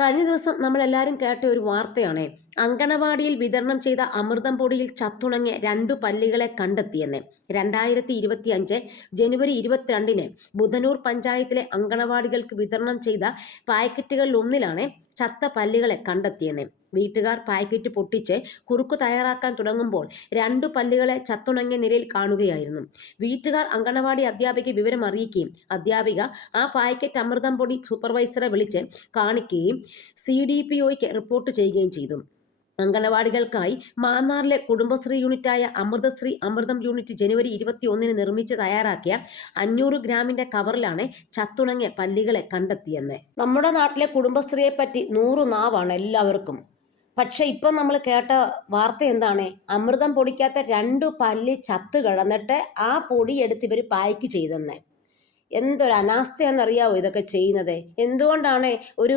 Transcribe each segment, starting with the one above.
കഴിഞ്ഞ ദിവസം നമ്മളെല്ലാവരും കേട്ട ഒരു വാർത്തയാണ് അങ്കണവാടിയിൽ വിതരണം ചെയ്ത അമൃതം പൊടിയിൽ ചത്തുണങ്ങിയ 2 പല്ലികളെ കണ്ടെത്തിയെന്ന്. 2025 ജനുവരി 22-ന് ബുധനൂർ പഞ്ചായത്തിലെ അങ്കണവാടികൾക്ക് വിതരണം ചെയ്ത പാക്കറ്റുകളിൽ ഒന്നിലാണ് ചത്ത പല്ലികളെ കണ്ടെത്തിയെന്ന്. വീട്ടുകാർ പാക്കറ്റ് പൊട്ടിച്ച് കുറുക്ക് തയ്യാറാക്കാൻ തുടങ്ങുമ്പോൾ 2 പല്ലികളെ ചത്തുണങ്ങിയ നിലയിൽ കാണുകയായിരുന്നു. വീട്ടുകാർ അങ്കണവാടി അധ്യാപിക വിവരം അറിയിക്കുകയും അധ്യാപിക ആ പാക്കറ്റ് അമൃതം പൊടി സൂപ്പർവൈസറെ വിളിച്ച് കാണിക്കുകയും CDPOയ്ക്ക് റിപ്പോർട്ട് ചെയ്യുകയും ചെയ്തു. അങ്കണവാടികൾക്കായി മാന്നാറിലെ കുടുംബശ്രീ യൂണിറ്റായ അമൃതശ്രീ അമൃതം യൂണിറ്റ് ജനുവരി 21-ന് നിർമ്മിച്ച് തയ്യാറാക്കിയ 500 ഗ്രാമിന്റെ കവറിലാണ് ചത്തുണങ്ങിയ പല്ലികളെ കണ്ടെത്തിയെന്ന്. നമ്മുടെ നാട്ടിലെ കുടുംബശ്രീയെ പറ്റി 100 നാവാണ് എല്ലാവർക്കും. പക്ഷെ ഇപ്പം നമ്മൾ കേട്ട വാർത്ത എന്താണ്? അമൃതം പൊടിക്കാത്ത 2 പല്ലി ചത്ത് കിടന്നിട്ട് ആ പൊടി എടുത്ത് ഇവർ പായ്ക്ക് ചെയ്തെന്ന്. എന്തൊരു അനാസ്ഥയാണെന്നറിയാവോ ഇതൊക്കെ ചെയ്യുന്നത്? എന്തുകൊണ്ടാണ് ഒരു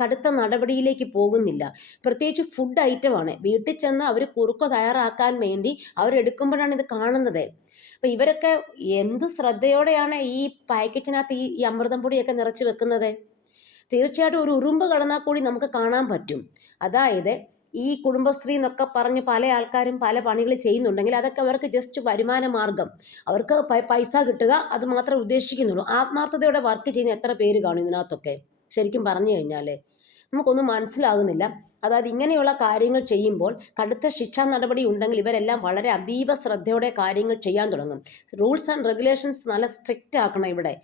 കടുത്ത നടപടിയിലേക്ക് പോകുന്നില്ല? പ്രത്യേകിച്ച് ഫുഡ് ഐറ്റമാണ്. വീട്ടിൽ ചെന്ന് അവർ കുറുക്ക് തയ്യാറാക്കാൻ വേണ്ടി അവരെടുക്കുമ്പോഴാണ് ഇത് കാണുന്നത്. അപ്പം ഇവരൊക്കെ എന്ത് ശ്രദ്ധയോടെയാണ് ഈ പാക്കറ്റിനകത്ത് ഈ അമൃതം പൊടിയൊക്കെ നിറച്ച് വെക്കുന്നത്? തീർച്ചയായിട്ടും ഒരു ഉറുമ്പ് കടന്നാൽ കൂടി നമുക്ക് കാണാൻ പറ്റും. അതായത് ഈ കുടുംബശ്രീ എന്നൊക്കെ പറഞ്ഞ് പല ആൾക്കാരും പല പണികൾ ചെയ്യുന്നുണ്ടെങ്കിൽ അതൊക്കെ അവർക്ക് ജസ്റ്റ് വരുമാന മാർഗം, അവർക്ക് പൈസ കിട്ടുക, അത് മാത്രമേ ഉദ്ദേശിക്കുന്നുള്ളൂ. ആത്മാർത്ഥതയോടെ വർക്ക് ചെയ്യുന്ന എത്ര പേര് കാണും ഇതിനകത്തൊക്കെ? ശരിക്കും പറഞ്ഞു കഴിഞ്ഞാൽ നമുക്കൊന്നും മനസ്സിലാകുന്നില്ല. അതായത് ഇങ്ങനെയുള്ള കാര്യങ്ങൾ ചെയ്യുമ്പോൾ കടുത്ത ശിക്ഷാ നടപടി ഉണ്ടെങ്കിൽ ഇവരെല്ലാം വളരെ അതീവ ശ്രദ്ധയോടെ കാര്യങ്ങൾ ചെയ്യാൻ തുടങ്ങും. റൂൾസ് ആൻഡ് റെഗുലേഷൻസ് നല്ല സ്ട്രിക്റ്റ് ആക്കണം ഇവിടെ.